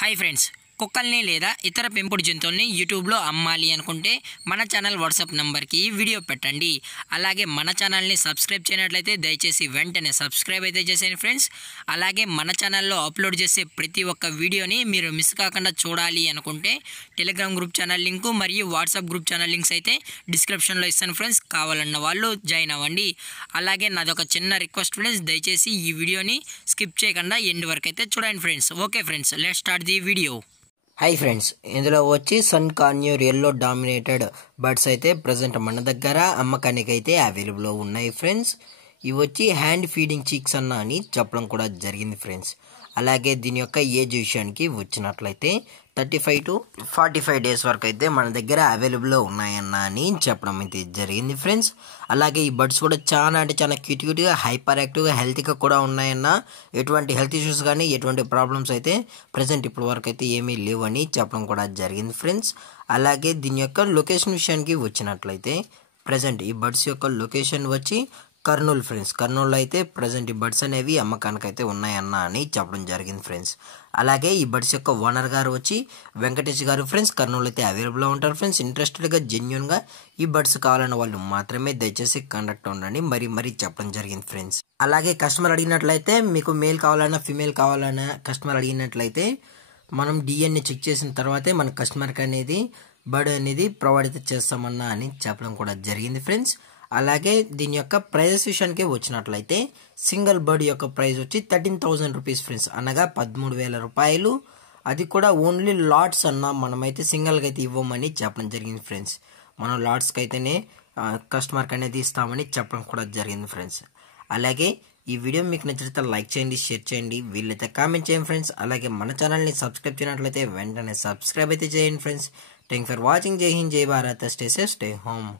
Hi friends, కుక్కల్ని లేదా ఇతర పెంపుడు జంతువుల్ని యూట్యూబ్లో అమ్మాలి అనుకుంటే మన ఛానల్ వాట్సాప్ నెంబర్కి వీడియో పెట్టండి. అలాగే మన ఛానల్ని సబ్స్క్రైబ్ చేయనట్లయితే దయచేసి వెంటనే సబ్స్క్రైబ్ అయితే చేసేయండి ఫ్రెండ్స్. అలాగే మన ఛానల్లో అప్లోడ్ చేసే ప్రతి ఒక్క వీడియోని మీరు మిస్ కాకుండా చూడాలి అనుకుంటే టెలిగ్రామ్ గ్రూప్ ఛానల్ లింకు మరియు వాట్సాప్ గ్రూప్ ఛానల్ లింక్స్ అయితే డిస్క్రిప్షన్లో ఇస్తాను ఫ్రెండ్స్. కావాలన్న వాళ్ళు జాయిన్ అవ్వండి. అలాగే నాదొక చిన్న రిక్వెస్ట్ ఫ్రెండ్స్, దయచేసి ఈ వీడియోని స్కిప్ చేయకుండా ఎండ్ వరకు అయితే చూడండి friends. Okay friends, let's start the video. Hi friends, ఇందులో వచ్చి సన్ కార్న్యూర్ ఎల్లో డామినేటెడ్ బర్డ్స్ అయితే ప్రజెంట్ మన దగ్గర అమ్మకానికి అయితే అవైలబుల్లో ఉన్నాయి ఫ్రెండ్స్. ఇవి వచ్చి హ్యాండ్ ఫీడింగ్ చీక్స్ అని చెప్పడం కూడా జరిగింది ఫ్రెండ్స్. అలాగే దీని యొక్క ఏజ్ విషయానికి వచ్చినట్లయితే 35 to 45 డేస్ వరకు అయితే మన దగ్గర అవైలబుల్లో ఉన్నాయని చెప్పడం అయితే జరిగింది ఫ్రెండ్స్. అలాగే ఈ బర్డ్స్ కూడా చాలా అంటే చాలా క్యూట్గా హైపర్ యాక్టివ్గా హెల్తీగా కూడా ఉన్నాయన్న. ఎటువంటి హెల్త్ ఇష్యూస్ కానీ ఎటువంటి ప్రాబ్లమ్స్ అయితే ప్రజెంట్ ఇప్పటి వరకు అయితే ఏమీ లేవని చెప్పడం కూడా జరిగింది ఫ్రెండ్స్. అలాగే దీని యొక్క లొకేషన్ విషయానికి వచ్చినట్లయితే ప్రజెంట్ ఈ బర్డ్స్ యొక్క లొకేషన్ వచ్చి కర్నూలు ఫ్రెండ్స్. కర్నూలులో అయితే ప్రజెంట్ ఈ బర్డ్స్ అనేవి అమ్మకానికి అయితే ఉన్నాయని చెప్పడం జరిగింది ఫ్రెండ్స్. అలాగే ఈ బర్డ్స్ యొక్క ఓనర్ గారు వచ్చి వెంకటేష్ గారు ఫ్రెండ్స్. కర్నూలు అయితే అవైలబుల్లో ఉంటారు ఫ్రెండ్స్. ఇంట్రెస్టెడ్గా జెన్యున్గా ఈ బర్డ్స్ కావాలన్న వాళ్ళు మాత్రమే దయచేసి కాంటాక్ట్ ఉండండి మరీ చెప్పడం జరిగింది ఫ్రెండ్స్. అలాగే కస్టమర్ అడిగినట్లయితే మీకు మేల్ కావాలన్నా ఫీమేల్ కావాలన్నా కస్టమర్ అడిగినట్లయితే మనం డిఎన్ఏ చెక్ చేసిన తర్వాతే మన కస్టమర్కి అనేది బర్డ్ అనేది ప్రొవైడ్ అయితే చేస్తామన్నా అని చెప్పడం కూడా జరిగింది ఫ్రెండ్స్. అలాగే దీని యొక్క ప్రైజెస్ విషయానికి వచ్చినట్లయితే సింగిల్ బర్డ్ యొక్క ప్రైస్ వచ్చి 13,000 రూపీస్ ఫ్రెండ్స్, అనగా 13,000 రూపాయలు. అది కూడా ఓన్లీ లాట్స్ మనమైతే సింగిల్గా అయితే ఇవ్వమని చెప్పడం జరిగింది ఫ్రెండ్స్. మనం లాట్స్కి అయితేనే కస్టమర్కి అనేది ఇస్తామని చెప్పడం కూడా జరిగింది ఫ్రెండ్స్. అలాగే ఈ వీడియో మీకు నచ్చితే లైక్ చేయండి, షేర్ చేయండి, వీళ్ళైతే కామెంట్ చేయండి ఫ్రెండ్స్. అలాగే మన ఛానల్ని సబ్స్క్రైబ్ చేయనట్లయితే వెంటనే సబ్స్క్రైబ్ అయితే చేయండి ఫ్రెండ్స్. Thank for watching. జై హింద్, జై Bharat, stay safe, stay home.